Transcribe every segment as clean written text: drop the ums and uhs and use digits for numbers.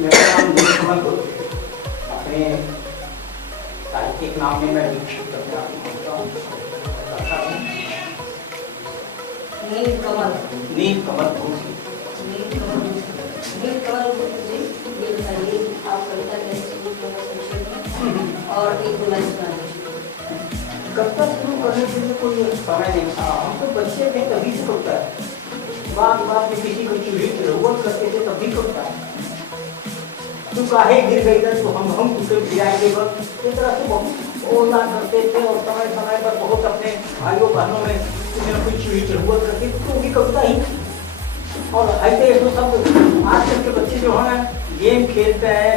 मेरा नाम नीलकमल गुप्त। अपने साहित्यिक नाम में मैं दीक्षित करता हूँ। नीलकमल नीलकमल घोष। नीलकमल गुप्त जी, ये बताइए आप कविता कैसे शुरू करना संक्षेप में और एक दो लाइन सुना दीजिए। कविता शुरू करने के लिए कोई समय नहीं था। हम तो बच्चे थे तभी से कविता है। बात बात में किसी को चूल्हे की जरूरत करते थे तभी कविता है। तू काहे गिर गई था तो हम उसे गिराएंगे बस, इस तरह से बहुत ओला करते थे। और समय समय पर बहुत अपने भाइयों बहनों में कुछ न कुछ चूल्हे की जरूरत करती थी, तो वो भी कविता ही थी। और ऐसे तो सब आजकल के बच्चे जो है गेम खेलते हैं,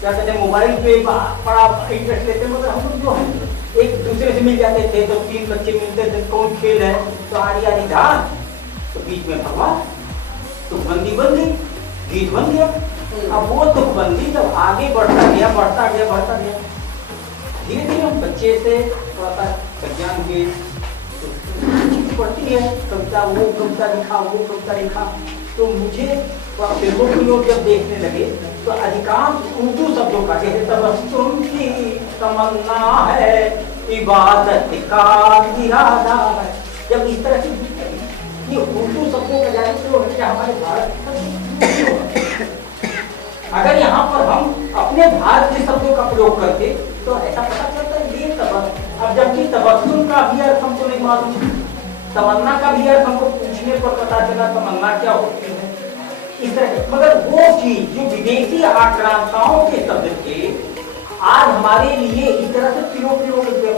क्या कहते हैं, मोबाइल पे बड़ा इंटरेस्ट लेते हैं। मगर हम लोग जो है एक दूसरे से मिल जाते थे, तो 3 बच्चे मिलते थे, कौन खेल है तो आरी आरी धान, तो बीच में भगवान तुकबंदी बन गई, गीत बन गया। अब वो तुकबंदी जब आगे बढ़ता गया धीरे धीरे हम बच्चे से थोड़ा सा विज्ञान हुए तो पढ़ती है कविता, वो कविता लिखा। तो मुझे फिल्मों की ओर जब देखने लगे तो अधिकांश उर्दू शब्दों का, जैसे तबस्सुम की तमन्ना है, इबादत का इरादा है, जब इस तरह से ये उर्दू शब्दों का जाने से वो क्या हमारे भारत अगर यहाँ पर हम अपने भारत के शब्दों का प्रयोग करते तो ऐसा पता चलता है ये अब जबकि तबस्सुम का भी अर्थ हमको नहीं मालूम, तमन्ना का भी अर्थ हमको पूछने पर पता चला तमन्ना क्या होती है इस तरह। मगर वो चीज जो विदेशी आक्रांताओं के शब्द थे आज हमारे लिए इस तरह से पिरो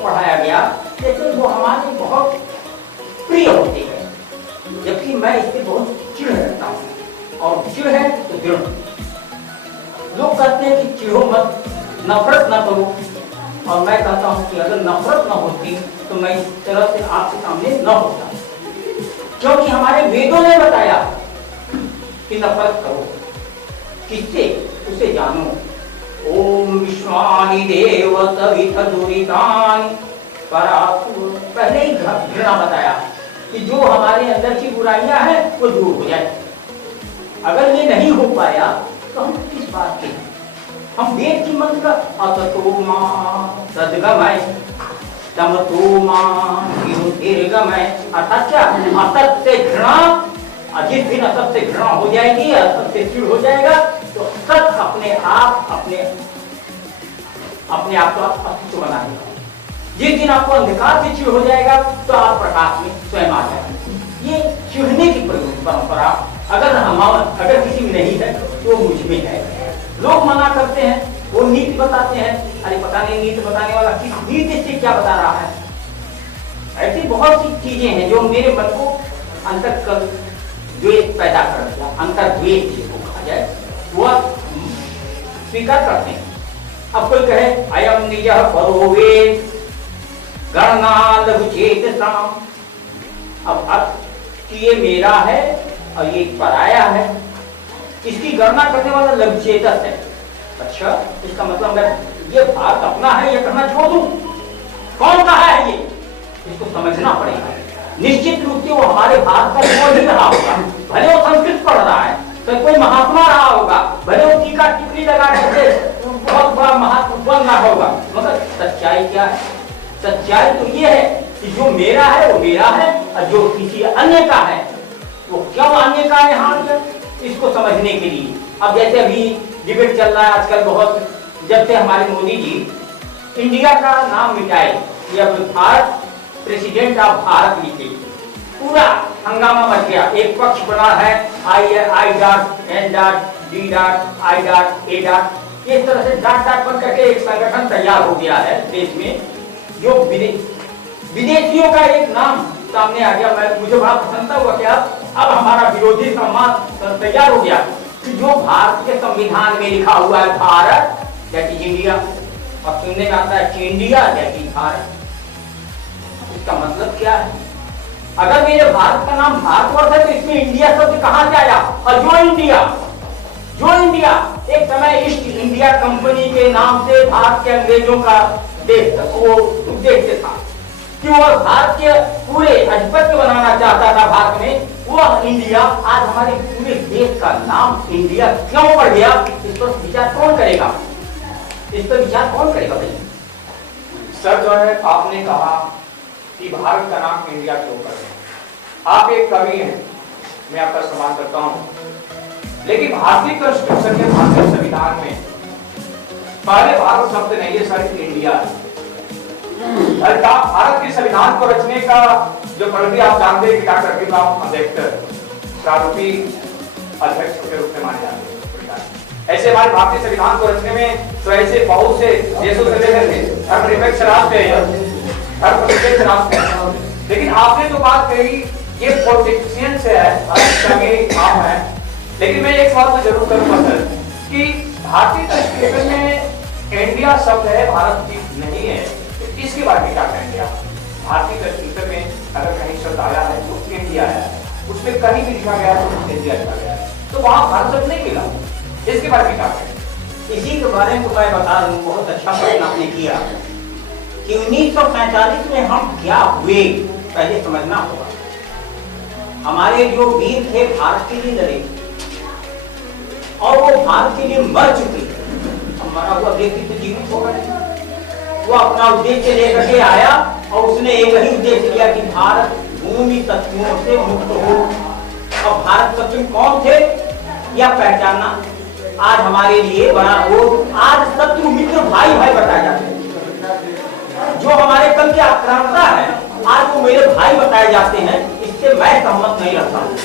पढ़ाया गया जैसे वो हमारे बहुत प्रिय होते हैं, जबकि मैं इससे बहुत चिढ़ रहता हूँ। और चिढ़ है तो दृढ़। लोग कहते हैं कि चिढ़ो मत, नफरत न करो, और मैं कहता हूँ कि अगर नफरत न होती तो मैं इस तरह से आपके सामने न होता, क्योंकि हमारे वेदों ने बताया कि नफरत करो किससे, उसे जानो। ओम विश्वानि देव सवित दुरितानि परासु, पहले ही घृणा बताया कि जो हमारे अंदर की बुराइयां हैं वो दूर हो जाए। अगर ये नहीं हो पाया तो हम किस बात के, हम वेद की मंत्र का असतो मां सद्गमय तमतो मां ज्योतिर्गमय, अर्थात क्या, असत से घृणा, जिस दिन असत से घृणा हो जाएगी, असत से चिढ़ हो जाएगा तो सत अपने आप को अस्तित्व बना देगा। जिस दिन आपको अंधकार से चिढ़ हो जाएगा तो आप प्रकाश में स्वयं आ जाएंगे। ये चिढ़ने की परंपरा अगर किसी में नहीं है तो मुझ में है। लोग मना करते हैं, वो नीति बताते हैं, अरे पता नहीं नीति बताने वाला किस नीति से क्या बता रहा है। ऐसी बहुत सी चीजें हैं जो मेरे मन को अंतर द्वेष पैदा कर दिया, अंतर्द्वेष जिसको कहा जाए, वह स्वीकार करते हैं। अब कोई कहे अयम निज परोवे गणना लघु चेतसाम, अब कि ये मेरा है और ये पराया है, इसकी गणना करने वाला लघु चेतस है। अच्छा, इसका मतलब मैं ये भारत अपना है ये करना छोड़ दूं? कौन कहा है ये? इसको समझना पड़ेगा। निश्चित रूप से वो हमारे भारत का कोई ही रहा होगा, भले वो संस्कृत पढ़ रहा है, तो कोई महात्मा रहा होगा, भले वो टीका टिप्पणी लगा करके बहुत बड़ा महात्मा बन रहा होगा, मगर सच्चाई क्या है? सच्चाई तो ये है कि जो मेरा है वो मेरा है, और जो किसी अन्य का है वो क्यों अन्य का है यहाँ, इसको समझने के लिए। अब जैसे अभी डिबेट चल रहा है आजकल बहुत, जब से हमारे मोदी जी इंडिया का नाम मिटाए, या भारत प्रेसिडेंट ऑफ भारत लिखे, पूरा हंगामा मच गया। एक पक्ष बना है I dot N dot D dot I dot A dot, इस तरह से डॉट डॉट बन करके एक संगठन तैयार हो गया है देश में, जो विदेशियों का एक नाम सामने आ गया। मुझे बड़ा प्रसन्नता हुआ कि अब हमारा विरोधी सम्मान तैयार हो गया कि जो भारत के संविधान में लिखा हुआ है भारत दैट इज इंडिया, और सुनने में आता है इंडिया दैट इज भारत। इसका मतलब क्या है? अगर मेरे भारत का नाम भारतवर्ष है तो इसमें इंडिया शब्द कहां से आया? और जो इंडिया एक समय ईस्ट इंडिया कंपनी के नाम से भारत के अंग्रेजों का देश वो उद्देश्य था, कि वह भारत के पूरे अधिपत्य बनाना चाहता था भारत में, वह इंडिया आज हमारे पूरे देश का नाम इंडिया क्यों पड़ गया? इस पर विचार कौन करेगा? इस पर विचार कौन करेगा भाई? सर जो है आपने कहा कि भारत का नाम इंडिया क्यों पड़ गया। आप एक कवि हैं, मैं आपका सम्मान करता हूं, लेकिन भारतीय कॉन्स्टिट्यूशन के भारतीय संविधान में पहले भारत शब्द नहीं है सर, इंडिया है। भारत के संविधान को रचने का जो प्रगति आप जानते हैं कि डॉक्टर भीमराव अम्बेडकर प्रारूपी अध्यक्ष के रूप में माने जाते हैं। ऐसे हमारे भारतीय संविधान को रचने में तो ऐसे बहुत से देशों से लेकर धर्मनिरपेक्ष राष्ट्र है, धर्मनिरपेक्ष राष्ट्र है। लेकिन आपने जो बात कही ये पॉलिटिशियन से है, आप है। लेकिन मैं एक बात तो जरूर करूंगा सर कि भारतीय कॉन्स्टिट्यूशन में इंडिया शब्द है, भारत की नहीं है। इसके बारे में क्या कहेंगे आप? भारतीय कॉन्स्टिट्यूशन में अगर कहीं शब्द आया है तो इंडिया है, उसमें कहीं भी लिखा गया है तो इंडिया लिखा गया है, तो वहां भारत शब्द नहीं मिला। इसके बारे में क्या कहेंगे? इसी के बारे में तो मैं बता रहा हूँ, बहुत अच्छा प्रश्न आपने किया कि 1947 में हम क्या हुए पहले समझना होगा। हमारे जो वीर थे भारत के लिए लड़े और वो भारत के लिए मर चुके। हमारा हुआ व्यक्ति तो जीवित होगा नहीं, वो अपना उद्देश्य लेकर के आया और उसने एक ही उद्देश्य लिया कि भारत भूमि तत्वों से मुक्त हो। और भारत तत्व कौन थे यह पहचानना आज हमारे लिए बड़ा वो आज शत्रु मित्र भाई भाई बताए जाते हैं। जो हमारे कल के आक्रांता है आज वो मेरे भाई बताए जाते हैं, इससे मैं सहमत नहीं रखता हूँ।